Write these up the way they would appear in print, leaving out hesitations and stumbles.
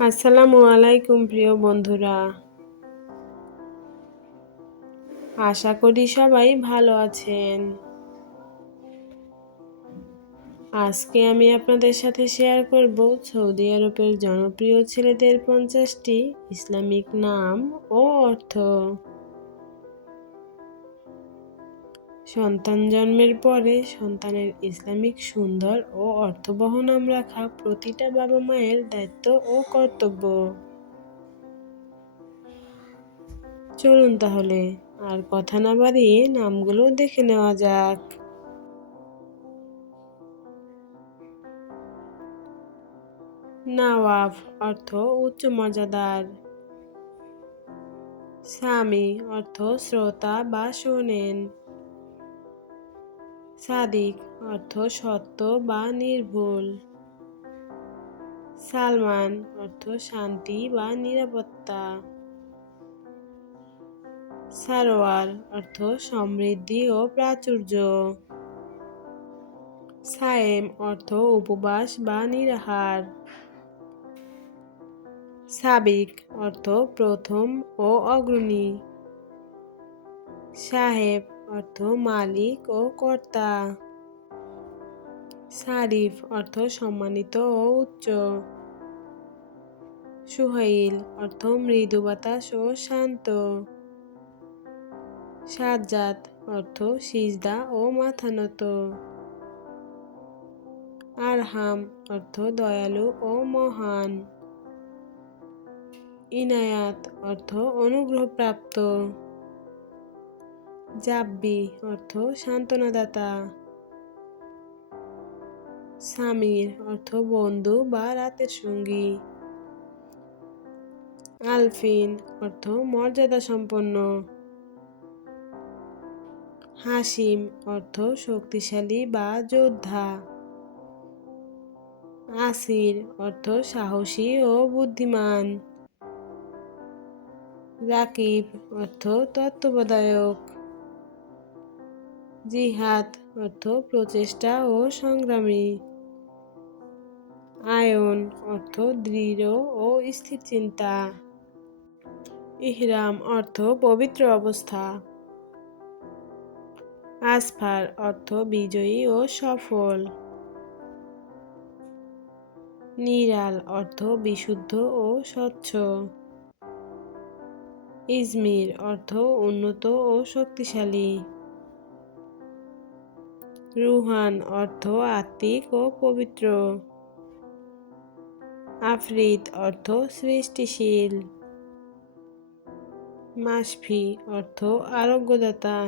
আসসালামু আলাইকুম প্রিয় বন্ধুরা। আশা করি সবাই ভালো আছেন। আজকে আমি আপনাদের সাথে শেয়ার করব সৌদি আরবের জনপ্রিয় ছেলেদের 50টি ইসলামিক নাম ও অর্থ। সন্তান জন্মের পরে সন্তানের ইসলামিক সুন্দর ও অর্থবহ নাম রাখা প্রতিটা বাবা মায়ের দায়িত্ব ও কর্তব্য। চলুন তাহলে আর কথা না বাড়িয়ে নামগুলো দেখে নেওয়া যাক। নওয়াব অর্থ উচ্চ মর্যাদার। সামি অর্থ শ্রোতা বা শোনেন। সাদিক অর্থ সত্য বা নির্ভুল। সালমান অর্থ শান্তি বা নিরাপত্তা। সারোয়ার অর্থ সমৃদ্ধি ও প্রাচুর্য। সায়েম অর্থ উপবাস বা নিরাহার। সাবিক অর্থ প্রথম ও অগ্রণী। সাহেব অর্থ মালিক ও কর্তা। সারিফ অর্থ সম্মানিত ও উচ্চ। সুহাইল অর্থ মৃদু বাতাস ও শান্ত। সাজ্জাদ অর্থ সিজদা ও মাথা নত। আরহাম অর্থ দয়ালু ও মহান। ইনায়াত অর্থ অনুগ্রহপ্রাপ্ত। জাব্বি অর্থ সান্ত্বনাদাতা। সামির অর্থ বন্ধু বা রাতের সঙ্গী। আলফিন অর্থ মর্যাদা সম্পন্ন। হাসিম অর্থ শক্তিশালী বা যোদ্ধা। আসির অর্থ সাহসী ও বুদ্ধিমান। রাকিব অর্থ তত্ত্বাবধায়ক। জিহাদ অর্থ প্রচেষ্টা ও সংগ্রামী। আয়ন অর্থ দৃঢ় ও স্থির চিন্তা। ইহরাম অর্থ পবিত্র অবস্থা। আসফার অর্থ বিজয়ী ও সফল। নিরাল অর্থ বিশুদ্ধ ও স্বচ্ছ। ইজমির অর্থ উন্নত ও শক্তিশালী। রুহান অর্থ আত্মিক ও পবিত্র। আফরিদ অর্থ সৃষ্টিশীল। মাশফি অর্থ আরোগ্যদাতা।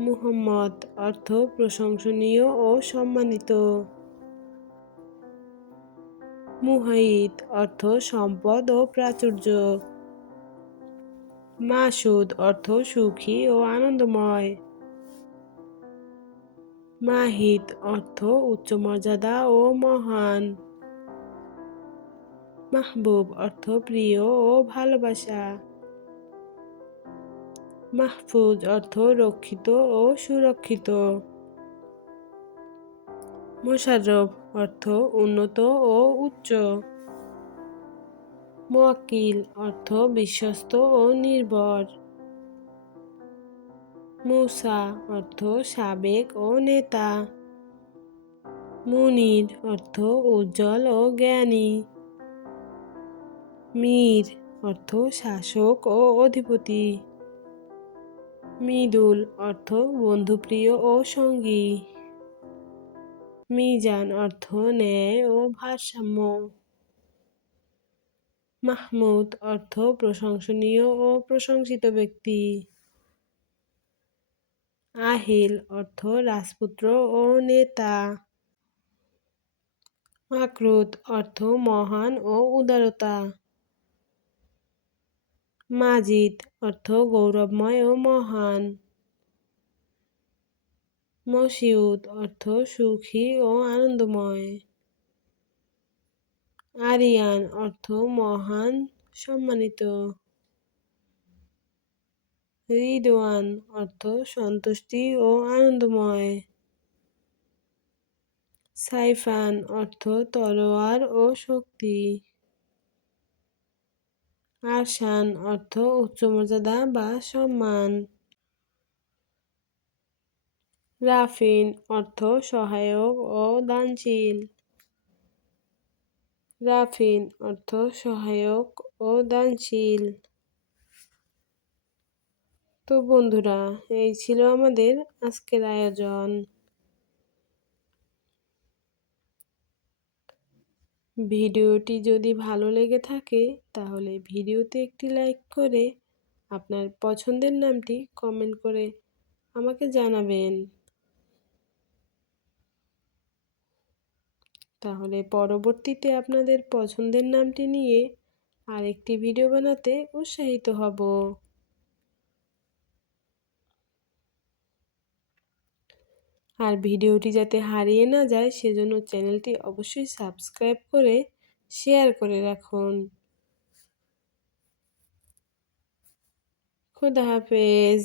মুহাম্মদ অর্থ প্রশংসনীয় ও সম্মানিত। মুহাইদ অর্থ সম্পদ ও প্রাচুর্য। মাসুদ অর্থ সুখী ও আনন্দময়। মাহিদ অর্থ উচ্চ মর্যাদা ও মহান। মাহবুব অর্থ প্রিয় ও ভালোবাসা। মাহফুজ অর্থ রক্ষিত ও সুরক্ষিত। মোশাররফ অর্থ উন্নত ও উচ্চ। মুওয়াক্কিল অর্থ বিশ্বস্ত ও নির্ভর। মুসা অর্থ সাবেক ও নেতা। মুনির অর্থ উজ্জ্বল ও জ্ঞানী। মীর অর্থ শাসক ও অধিপতি। মৃদুল অর্থ বন্ধুপ্রিয় ও সঙ্গী। মিজান অর্থ ন্যায় ও ভারসাম্য। মাহমুদ অর্থ প্রশংসনীয় ও প্রশংসিত ব্যক্তি। আহিল অর্থ রাজপুত্র ও নেতা। মাকরুত অর্থ মহান ও উদারতা। মাজিদ অর্থ গৌরবময় ও মহান। মসিউদ অর্থ সুখী ও আনন্দময়। আরিয়ান অর্থ মহান সম্মানিত। রিদওয়ান অর্থ সন্তুষ্টি ও আনন্দময়। সাইফান অর্থ তলোয়ার ও শক্তি। আরশান অর্থ উচ্চমর্যাদা বা সম্মান। রাফিন অর্থ সহায়ক ও দানশীল। রাফিন অর্থ সহায়ক ও দানশীল। তো বন্ধুরা, এই ছিল আমাদের আজকের আয়োজন। ভিডিওটি যদি ভালো লেগে থাকে তাহলে ভিডিওতে একটি লাইক করে আপনার পছন্দের নামটি কমেন্ট করে আমাকে জানাবেন। তাহলে পরবর্তীতে আপনাদের পছন্দের নামটি নিয়ে আরেকটি ভিডিও বানাতে উৎসাহিত হব। আর ভিডিওটি যাতে হারিয়ে না যায় সেজন্য চ্যানেলটি অবশ্যই সাবস্ক্রাইব করে শেয়ার করে রাখুন। খোদা হাফেজ।